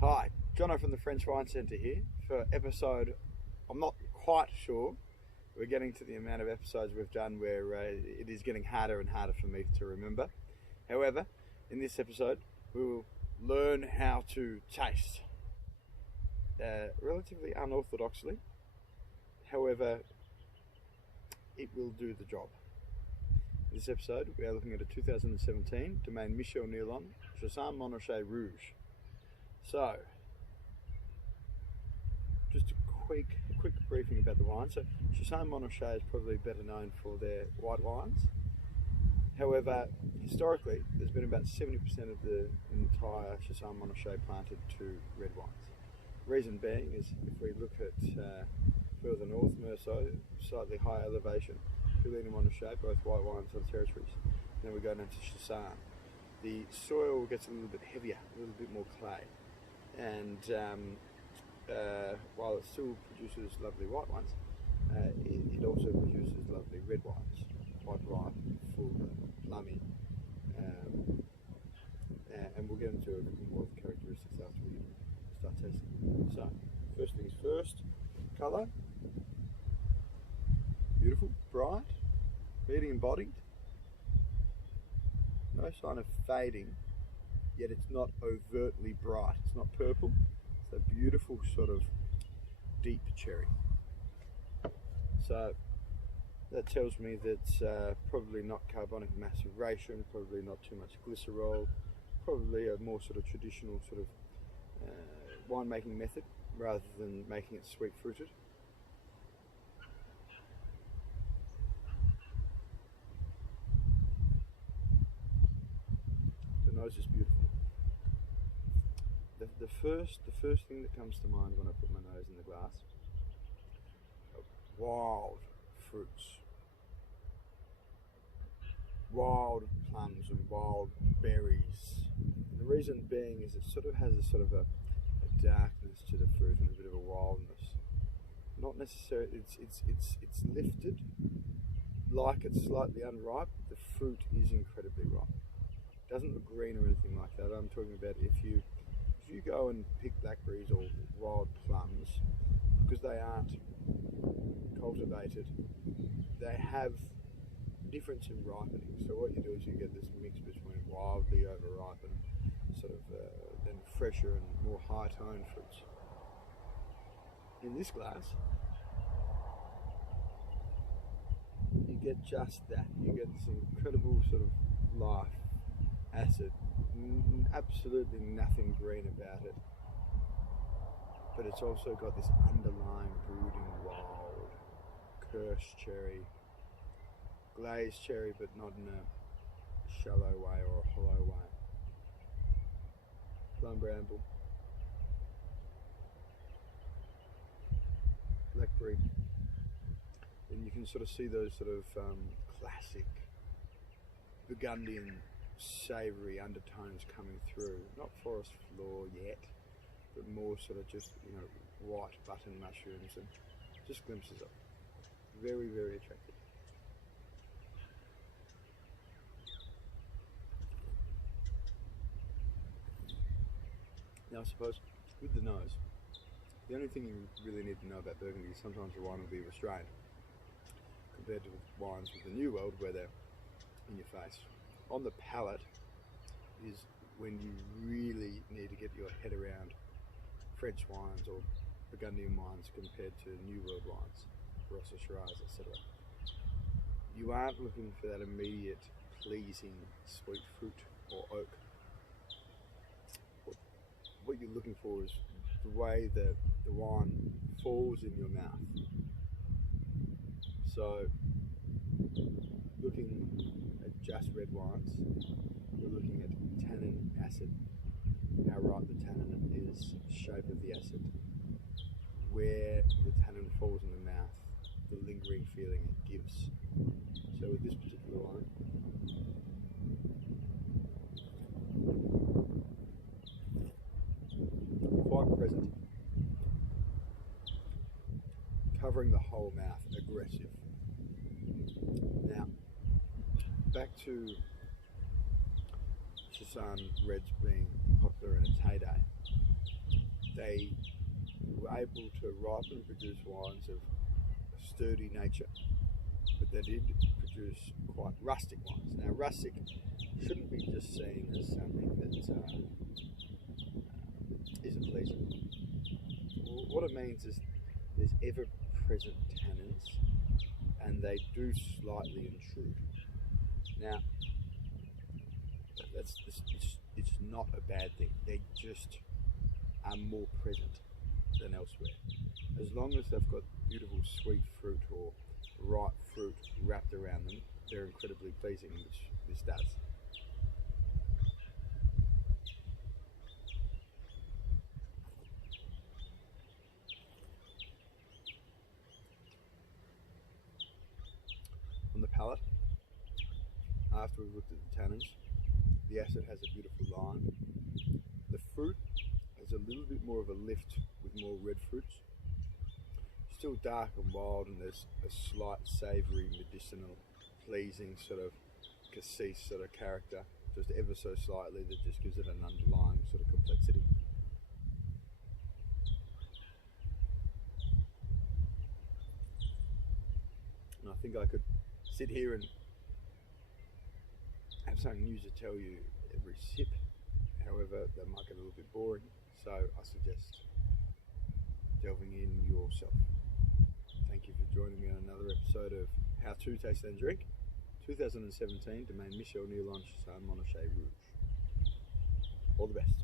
Hi, Jono from the French Wine Centre here for episode, I'm not quite sure, we're getting to the amount of episodes we've done where it is getting harder and harder for me to remember. However, in this episode we will learn how to taste relatively unorthodoxly. However, it will do the job. In this episode we are looking at a 2017 Domaine Michel Niellon Chassagne Montrachet Rouge. So, just a quick briefing about the wine. So, Chassagne Montrachet is probably better known for their white wines. However, historically, there's been about 70% of the entire Chassagne Montrachet planted to red wines. Reason being is if we look at further north, Meursault, slightly higher elevation, Feuillée and Montrachet, both white wines on territories. Then we go down to Chassagne. The soil gets a little bit heavier, a little bit more clay. And while it still produces lovely white wines, it also produces lovely red wines, quite ripe, full, plummy, and we'll get into a couple more of the characteristics after we start tasting. So, first things first, colour, beautiful, bright, medium embodied, no sign of fading. Yet it's not overtly bright. It's not purple. It's a beautiful sort of deep cherry. So that tells me that probably not carbonic maceration, probably not too much glycerol, probably a more sort of traditional sort of winemaking method rather than making it sweet fruited. The nose is beautiful. The first thing that comes to mind when I put my nose in the glass are wild fruits, wild plums and wild berries. And the reason being is it sort of has a darkness to the fruit and a bit of a wildness. Not necessarily. It's lifted like it's slightly unripe. The fruit is incredibly ripe. It doesn't look green or anything like that. I'm talking about if you go and pick blackberries or wild plums, because they aren't cultivated, they have difference in ripening. So what you do is you get this mix between wildly overripe and sort of then fresher and more high-toned fruits. In this glass, you get just that. You get this incredible sort of life, acid, absolutely nothing green about it, but it's also got this underlying brooding wild Kirsch cherry, glazed cherry, but not in a shallow way or a hollow way. Plum bramble, blackberry, and you can sort of see those sort of classic Burgundian savoury undertones coming through. Not forest floor yet, but more sort of just, white button mushrooms and just glimpses of it. Very, very attractive. Now I suppose with the nose, the only thing you really need to know about Burgundy is sometimes the wine will be restrained compared to wines with the New World where they're in your face. On the palate is when you really need to get your head around French wines or Burgundian wines compared to New World wines, Rosso Shiraz, etc. You aren't looking for that immediate, pleasing sweet fruit or oak. What you're looking for is the way that the wine falls in your mouth. So, looking at just red wines, we're looking at tannin, acid, how ripe the tannin is, the shape of the acid, where the tannin falls in the mouth, the lingering feeling it gives. So with this particular wine, quite present, covering the whole mouth, aggressive. Now, back to Chassagne Reds being popular in its heyday. they were able to ripen and produce wines of a sturdy nature, but they did produce quite rustic wines. Now, rustic shouldn't be just seen as something that isn't pleasing. Well, what it means is there's ever-present tannins, and they do slightly intrude. Now, it's not a bad thing. They just are more present than elsewhere. As long as they've got beautiful sweet fruit or ripe fruit wrapped around them, they're incredibly pleasing, which this does. On the palate, after we've looked at the tannins, the acid has a beautiful line. The fruit has a little bit more of a lift with more red fruits. Still dark and wild, and there's a slight savoury, medicinal, pleasing sort of cassis sort of character, just ever so slightly, that just gives it an underlying sort of complexity. And I think I could sit here and have something new to tell you every sip. However, that might get a little bit boring, so I suggest delving in yourself. Thank you for joining me on another episode of How to Taste and Drink, 2017, Domaine Michel, Niellon, Chassagne, Montrachet, Rouge. All the best.